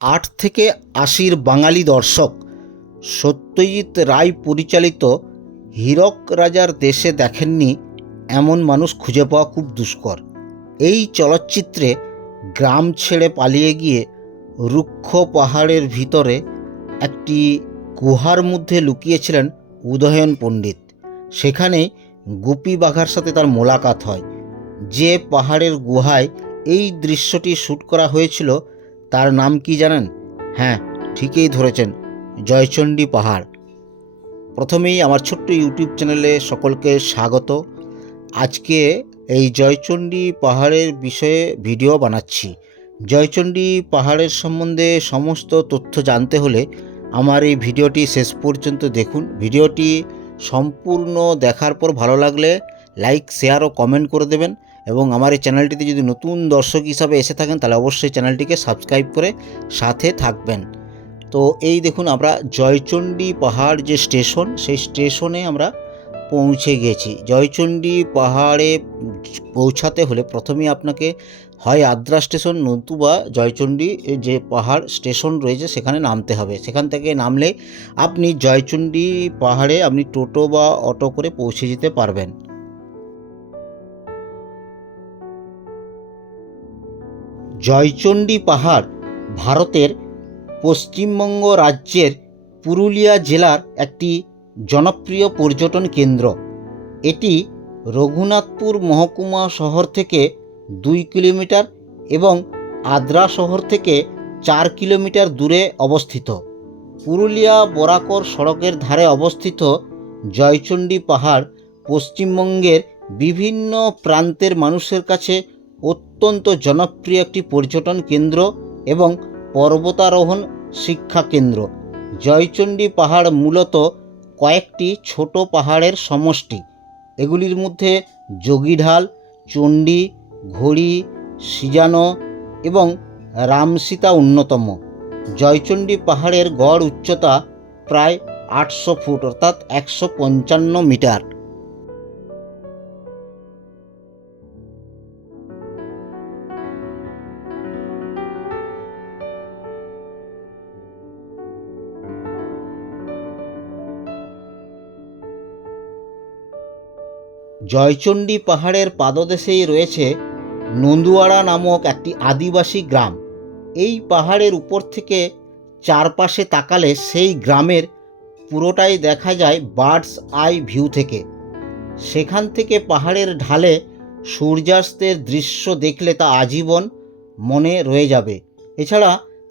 8 থেকে 80-র বাঙালি দর্শক সত্যজিৎ রায় পরিচালিত হীরক রাজার দেশে দেখেননি এমন মানুষ খুঁজে পাওয়া খুব দুষ্কর। এই চলচ্চিত্রে গ্রাম ছেড়ে পালিয়ে গিয়ে রুক্ষ পাহাড়ের ভিতরে একটি গুহার মধ্যে লুকিয়েছিলেন উদয়ন পণ্ডিত। সেখানেই গুপি বাঘার সাথে তার মোলাকাত হয়। যে পাহাড়ের গুহায় এই দৃশ্যটি শ্যুট করা হয়েছিল তার নাম কি জানেন? হ্যাঁ, ঠিকই ধরেছেন, জয়চণ্ডী পাহাড়। প্রথমেই আমার ছোট্ট ইউটিউব চ্যানেলে সকলকে স্বাগত। আজকে এই জয়চণ্ডী পাহাড়ের বিষয়ে ভিডিও বানাচ্ছি। জয়চণ্ডী পাহাড়ের সম্বন্ধে সমস্ত তথ্য জানতে হলে আমার এই ভিডিওটি শেষ পর্যন্ত দেখুন। ভিডিওটি সম্পূর্ণ দেখার পর ভালো লাগলে লাইক, শেয়ার ও কমেন্ট করে দেবেন এবং আমার এই চ্যানেলটিতে যদি নতুন দর্শক হিসাবে এসে থাকেন তাহলে অবশ্যই চ্যানেলটিকে সাবস্ক্রাইব করে সাথে থাকবেন। তো এই দেখুন, আমরা জয়চণ্ডী পাহাড় যে স্টেশন, সেই স্টেশনে আমরা পৌঁছে গেছি। জয়চণ্ডী পাহাড়ে পৌঁছাতে হলে প্রথমেই আপনাকে হয় আদ্রা স্টেশন নতুবা জয়চণ্ডী যে পাহাড় স্টেশন রয়েছে সেখানে নামতে হবে। সেখান থেকে নামলে আপনি জয়চণ্ডী পাহাড়ে আপনি টোটো বা অটো করে পৌঁছে যেতে পারবেন। জয়চণ্ডী পাহাড় ভারতের পশ্চিমবঙ্গ রাজ্যের পুরুলিয়া জেলার একটি জনপ্রিয় পর্যটন কেন্দ্র। এটি রঘুনাথপুর মহকুমা শহর থেকে 2 কিলোমিটার এবং আদ্রা শহর থেকে 4 কিলোমিটার দূরে অবস্থিত। পুরুলিয়া বরাকর সড়কের ধারে অবস্থিত জয়চণ্ডী পাহাড় পশ্চিমবঙ্গের বিভিন্ন প্রান্তের মানুষের কাছে অত্যন্ত জনপ্রিয় একটি পর্যটন কেন্দ্র এবং পর্বতারোহণ শিক্ষা কেন্দ্র। জয়চণ্ডী পাহাড় মূলত কয়েকটি ছোট পাহাড়ের সমষ্টি। এগুলির মধ্যে যোগীঢাল, চণ্ডী, ঘড়ি, সিজানো এবং রামসীতা অন্যতম। জয়চণ্ডী পাহাড়ের গড় উচ্চতা প্রায় 800 ফুট অর্থাৎ 155 মিটার। জয়চণ্ডী পাহাড়ের পাদদেশেই রয়েছে নন্দুয়ারা নামক একটি আদিবাসী গ্রাম। এই পাহাড়ের উপর থেকে চারপাশে তাকালে সেই গ্রামের পুরোটাই দেখা যায় বার্ডস আই ভিউ থেকে। সেখান থেকে পাহাড়ের ঢালে সূর্যাস্তের দৃশ্য দেখলে তা আজীবন মনে রয়ে যাবে। এছাড়া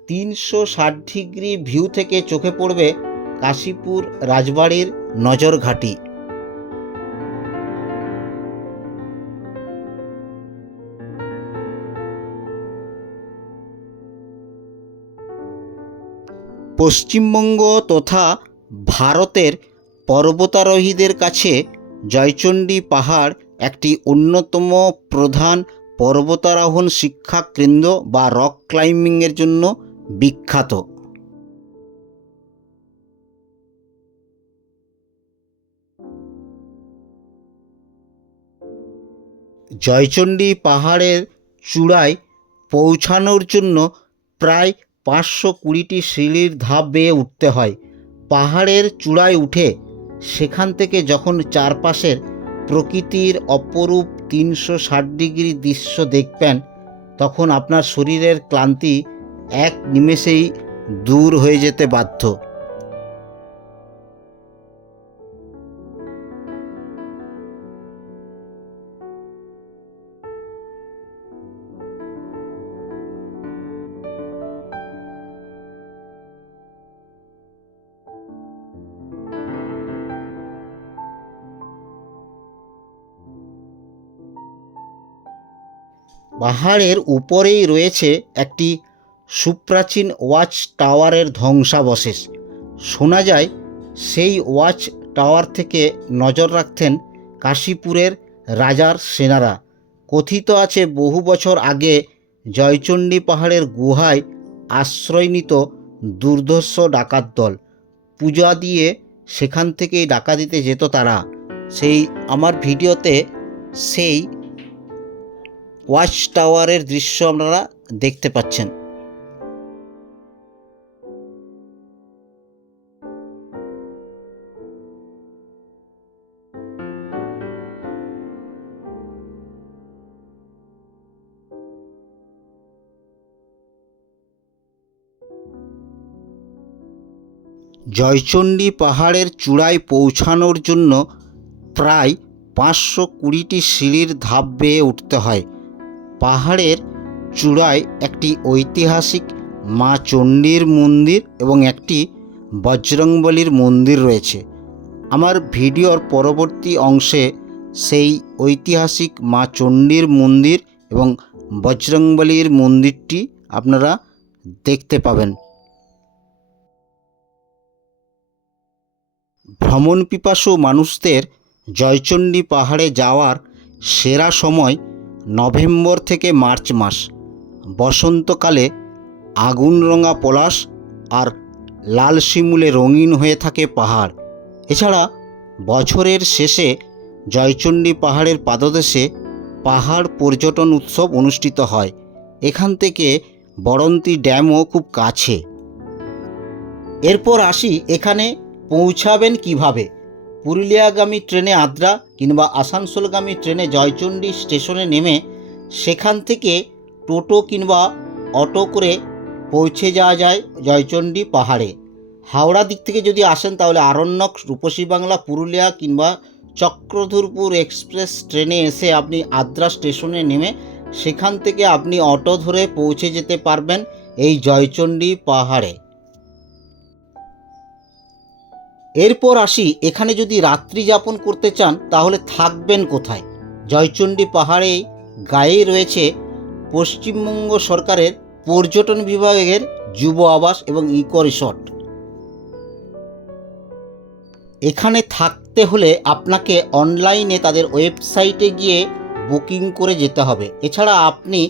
360 ডিগ্রি ভিউ থেকে চোখে পড়বে কাশীপুর রাজবাড়ির নজরঘাটি। পশ্চিমবঙ্গ তথা ভারতের পর্বতারোহীদের কাছে জয়চণ্ডী পাহাড় একটি অন্যতম প্রধান পর্বতারোহণ শিক্ষা কেন্দ্র বা রক ক্লাইম্বিংয়ের জন্য বিখ্যাত। জয়চণ্ডী পাহাড়ের চূড়ায় পৌঁছানোর জন্য প্রায় 520টি সিঁড়ির ধাপ বেয়ে উঠতে হয়। পাহাড়ের চূড়ায় উঠে সেখান থেকে যখন চারপাশের প্রকৃতির অপরূপ 360 ডিগ্রি দৃশ্য দেখবেন তখন আপনার শরীরের ক্লান্তি এক নিমেষেই দূর হয়ে যেতে বাধ্য। পাহাড়ের উপরেই রয়েছে একটি সুপ্রাচীন ওয়াচ টাওয়ারের ধ্বংসাবশেষ। শোনা যায় সেই ওয়াচ টাওয়ার থেকে নজর রাখতেন কাশীপুরের রাজার সেনারা। কথিত আছে বহু বছর আগে জয়চণ্ডী পাহাড়ের গুহায় আশ্রয় নিত দুর্ধর্ষ ডাকাত দল। পূজা দিয়ে সেখান থেকেই ডাকাতিতে যেত তারা। সেই আমার ভিডিওতে সেই ওয়াচ টাওয়ারের দৃশ্য আপনারা দেখতে পাচ্ছেন। জয়চণ্ডী পাহাড়ের চূড়ায় পৌঁছানোর জন্য প্রায় 520টি সিঁড়ির ধাপ বেয়ে উঠতে হয়। পাহাড়ের চূড়ায় একটি ঐতিহাসিক মা চণ্ডীর মন্দির এবং একটি বজরংবলীর মন্দির রয়েছে। আমার ভিডিওর পরবর্তী অংশে সেই ঐতিহাসিক মা চণ্ডীর মন্দির এবং বজরংবলীর মন্দিরটি আপনারা দেখতে পাবেন। ভ্রমণ পিপাসু মানুষদের জয়চণ্ডী পাহাড়ে যাওয়ার সেরা সময় নভেম্বর থেকে মার্চ মাস। বসন্তকালে আগুনরঙা পলাশ আর লাল শিমুলে রঙিন হয়ে থাকে পাহাড়। এছাড়া বছরের শেষে জয়চণ্ডী পাহাড়ের পাদদেশে পাহাড় পর্যটন উৎসব অনুষ্ঠিত হয়। এখান থেকে বড়ন্তি ড্যামও খুব কাছে। এরপর আসি এখানে পৌঁছাবেন কিভাবে। পুরুলিয়াগামী ট্রেনে আদ্রা কিংবা আসানসোলগামী ট্রেনে জয়চণ্ডী স্টেশনে নেমে সেখান থেকে টোটো কিংবা অটো করে পৌঁছে যাওয়া যায় জয়চণ্ডী পাহাড়ে। হাওড়া দিক থেকে যদি আসেন তাহলে আরণ্যক, রূপসী বাংলা, পুরুলিয়া কিংবা চক্রধরপুর এক্সপ্রেস ট্রেনে এসে আপনি আদ্রা স্টেশনে নেমে সেখান থেকে আপনি অটো ধরে পৌঁছে যেতে পারবেন এই জয়চণ্ডী পাহাড়ে। এরপর আসি এখানে যদি রাত্রি যাপন করতে চান তাহলে থাকবেন কোথায়। জয়চণ্ডী পাহাড়ে গায়ে রয়েছে পশ্চিমবঙ্গ সরকারের পর্যটন বিভাগের যুব আবাস এবং ইকো রিসর্ট। এখানে থাকতে হলে আপনাকে অনলাইনে তাদের ওয়েবসাইটে গিয়ে বুকিং করে যেতে হবে। এছাড়া আপনি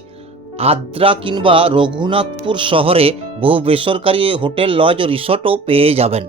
আদ্রা কিংবা রঘুনাথপুর শহরে বহু বেসরকারি হোটেল, লজ ও রিসর্টও পেয়ে যাবেন।